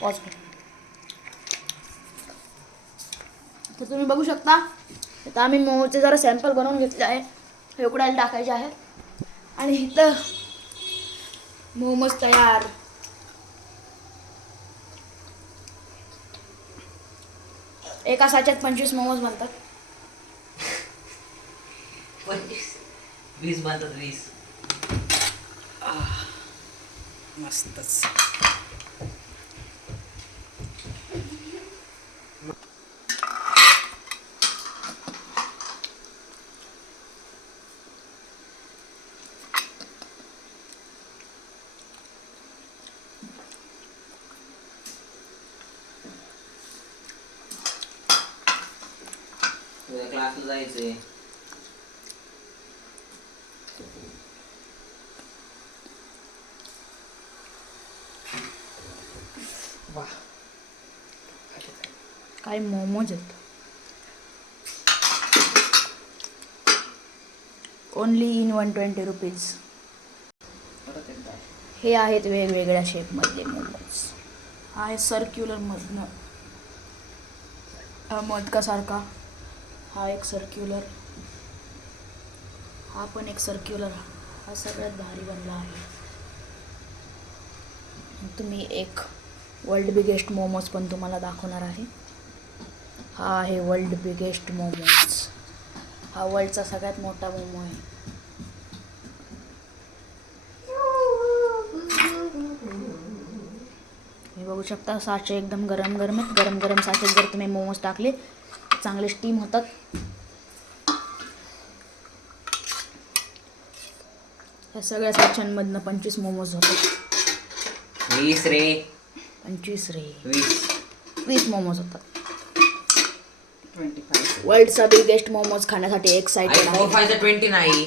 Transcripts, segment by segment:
Pause तर तुम्ही बघू शकता इथं आम्ही मोमोचे जरा सॅम्पल बनवून घेतले आहे. हे उकडायला टाकायचे आहे. आणि इथं मोमोज तयार. एका साच्यात पंचवीस मोमोज बनतात. पंचवीस वीस बांधतात वीस. मस्तच. क्लासला जायचंय. वा. काय मोमोज आहेत? Only in one twenty rupees हे आहेत वेगवेगळ्या शेपमधले मोमोज. हा आहे सर्क्युलरमधनं हा हा एक सर्क्युलर हा पण एक सर्क्युलर हा सगळ्यात भारी बनला आहे. तुम्ही एक वर्ल्ड बिगेस्ट मोमोज पण तुम्हाला दाखवणार आहे. हा आहे वर्ल्ड बिगेस्ट मोमोज हा वर्ल्डचा सगळ्यात मोठा मोमो आहे. हे बघू शकता साचे एकदम गरम गरम आहेत. गरम गरम साचे जर तुम्ही मोमोज टाकले चांगले स्टीम होतात. या सगळ्या साच्यांमधनं पंचवीस मोमोज होतात. वीस रे. पंचवीस रे. वीस. वीस मोमोज होतात. ट्वेंटी फाय वर्ल्डचा बिगेस्ट मोमोज खाण्यासाठी एक्साइटेड फोर आहे फायचं ट्वेंटी नाही.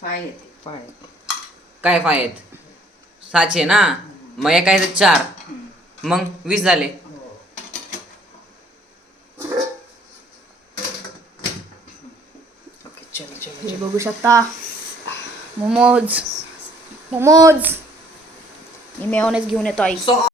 फाय येते फाय काय फाय आहेत? सातशे ना? मग एका ह्याच्यात चार. मग वीस झाले. ओके चल चल हे बघू शकता. मोमोज. मोमोज. मी मेयोनेज घेऊन येतो आई. सो